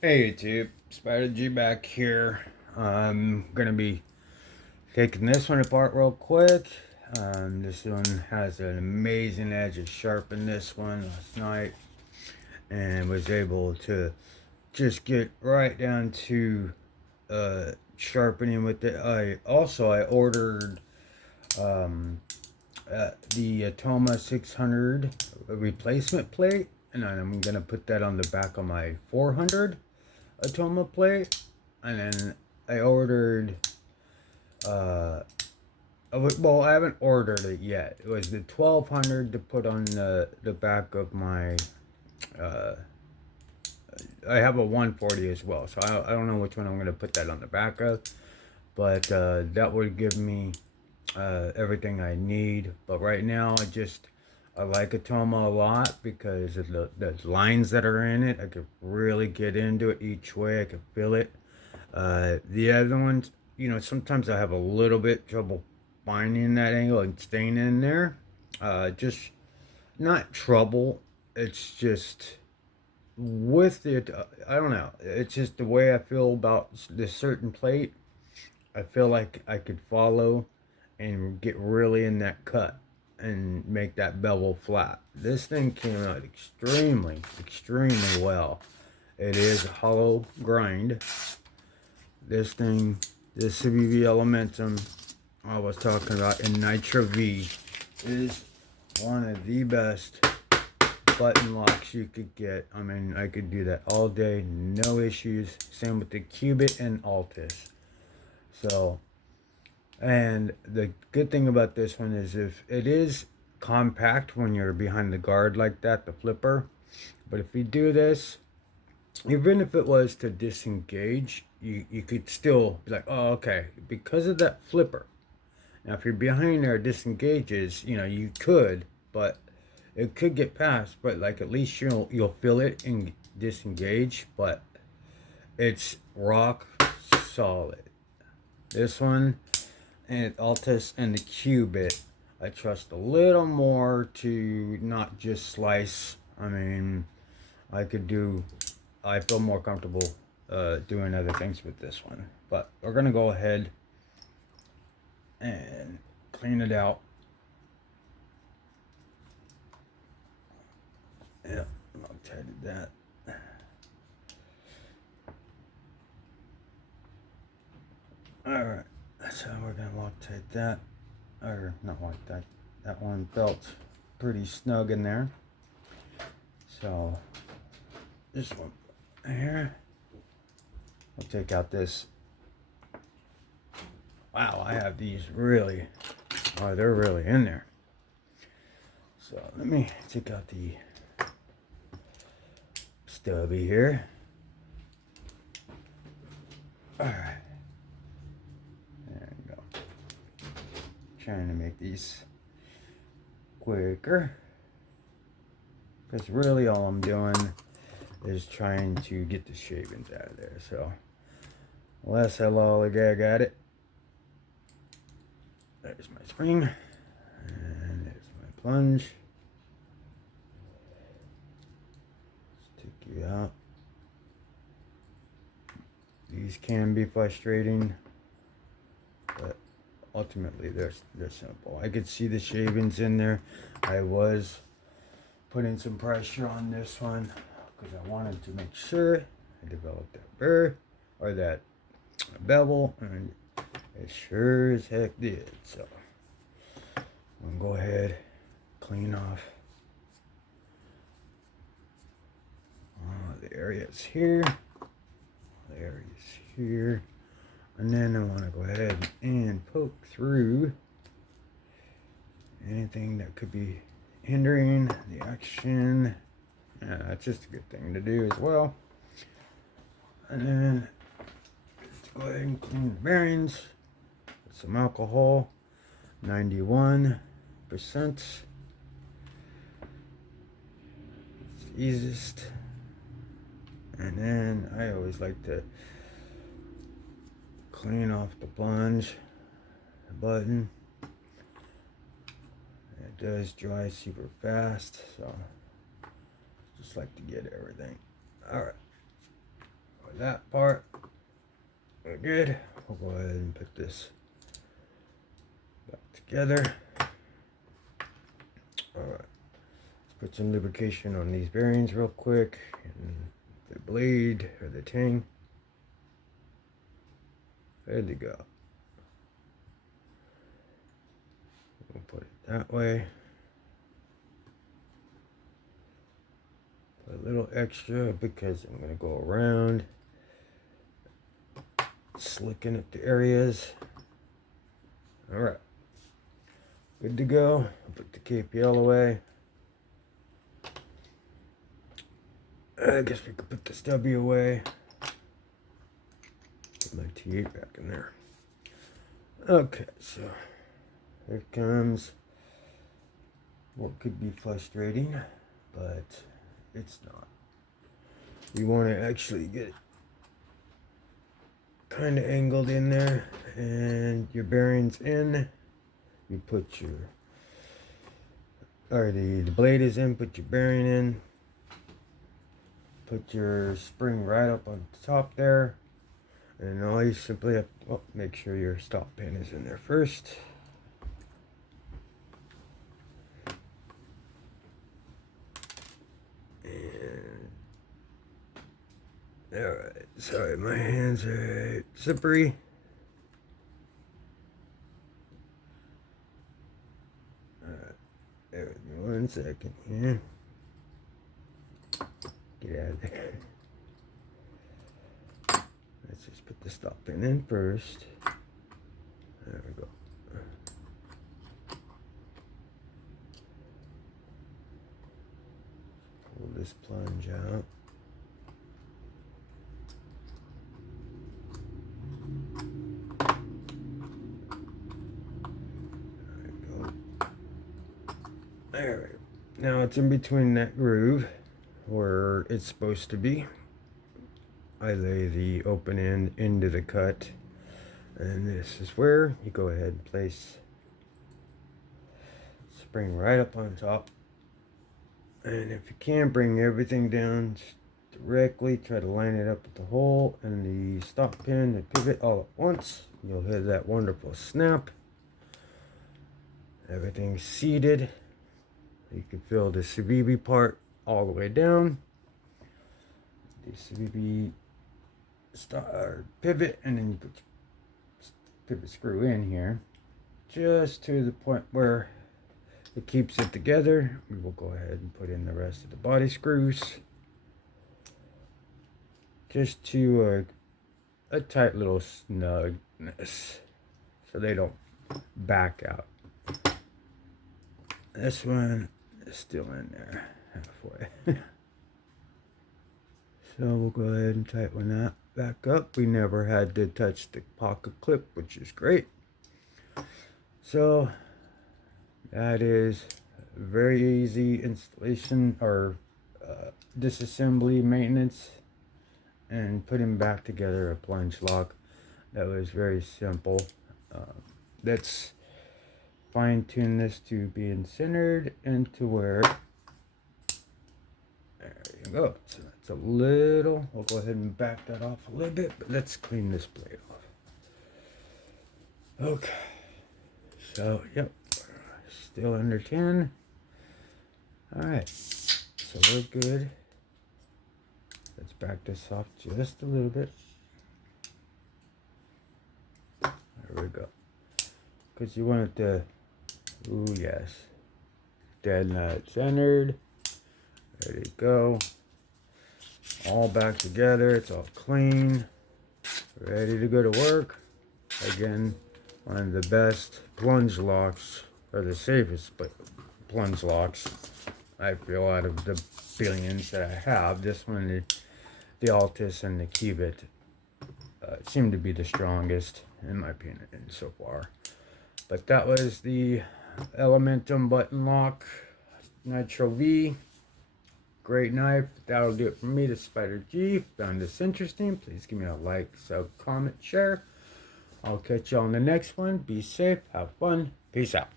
Hey YouTube, Spider G back here. I'm gonna be taking this one apart real quick. This one has an amazing edge. I sharpened this one last night and was able to just get right down to sharpening with it. I ordered um, the Atoma 600 replacement plate, and I'm gonna put that on the back of my 400 Atoma plate. And then I ordered, uh, well, I haven't ordered it yet. It was the 1200 to put on the back of my, uh, I have a 140 as well. So I don't know which one I'm going to put that on the back of. But that would give me everything I need. But right now, I like Atoma a lot because of the lines that are in it. I could really get into it each way. I could feel it. The other ones, sometimes I have a little bit trouble finding that angle and staying in there. Just not trouble. It's just with it. I don't know. It's just the way I feel about this certain plate. I feel like I could follow and get really in that cut and make that bevel flat. This thing came out extremely well. It is a hollow grind. This thing, this Civivi Elementum I was talking about in Nitro V, is one of the best button locks you could get. I mean, I could do that all day, no issues. Same with the Cubit and Altus. So, and the good thing about this one is if it is compact when you're behind the guard like that, the flipper. But if you do this, even if it was to disengage, you could still be like, oh, okay, because of that flipper. Now, if you're behind there, disengages, you could, but it could get past. But like, at least you'll feel it and disengage. But it's rock solid. This one and Altus and the Cubit, I trust a little more to not just slice. I mean, I could do I feel more comfortable doing other things with this one. But we're going to go ahead and clean it out. Yeah, I've tightened that. Alright, so we're going to Loctite that. Or not like that. That one felt pretty snug in there. So this one here. I'll take out this. Wow, I have these really, oh, they're really in there. So let me take out the stubby here. Alright. There we go. Trying to make these quicker. Because really all I'm doing is trying to get the shavings out of there. So less I lollygag at it. There's my spring. And there's my plunge. Let's take you out. These can be frustrating, but ultimately they're simple. I could see the shavings in there. I was putting some pressure on this one because I wanted to make sure I developed that burr or that bevel, and it sure as heck did. So I'm gonna go ahead, clean off the areas here, the areas here, and then I want to go ahead and poke through anything that could be hindering the action. Yeah, that's just a good thing to do as well. And then just go ahead and clean the bearings with some alcohol, 91%. It's the easiest. And then I always like to clean off the plunge, the button. It does dry super fast, so just like to get everything. All right. that part. We're good. We'll go ahead and put this back together. Alright. Let's put some lubrication on these bearings real quick. And the blade or the tang. There they go. We'll put it that way. Put a little extra because I'm going to go around, slicking at the areas. Alright. Good to go. I'll put the KPL away. I guess we could put the stubby away. Put my T8 back in there. Okay, so here comes what could be frustrating, but it's not. You want to actually get kind of angled in there, and your bearings in. You put your, or the blade is in, put your bearing in. Put your spring right up on top there. And all you simply have to make sure your stop pin is in there first. And alright, sorry, my hands are slippery. Alright, bear with me 1 second here. Get out of there. Let's just put the stop pin in first. There we go. Pull this plunge out. There we go. There we go. Now it's in between that groove where it's supposed to be. I lay the open end into the cut, and this is where you go ahead and place spring right up on top. And if you can, bring everything down directly, try to line it up with the hole and the stop pin and pivot all at once. You'll hear that wonderful snap. Everything's seated. You can feel the Civivi part all the way down. The Civivi pivot, and then you put your pivot screw in here just to the point where it keeps it together. We will go ahead and put in the rest of the body screws just to a tight little snugness so they don't back out. This one is still in there halfway. So we'll go ahead and tighten that back up. We never had to touch the pocket clip, which is great. So that is very easy installation or disassembly maintenance and putting back together a plunge lock. That was very simple. Let's fine tune this to being centered and to where, there you go. So that's a little, we'll go ahead and back that off a little bit, but let's clean this blade off. Okay, so yep, still under 10. All right, so we're good. Let's back this off just a little bit. There we go. Because you want it to, ooh yes, dead nut centered. There you go. All back together. It's all clean. Ready to go to work. Again, one of the best plunge locks, or the safest plunge locks, I feel, out of the billions that I have. This one, the Altus and the Cubit seem to be the strongest, in my opinion, so far. But that was the Elementum Button Lock Nitro V. Great knife. That'll do it for me, the Spider G. If you found this interesting, please give me a like, sub, comment, share. I'll catch you on the next one. Be safe, have fun, peace out.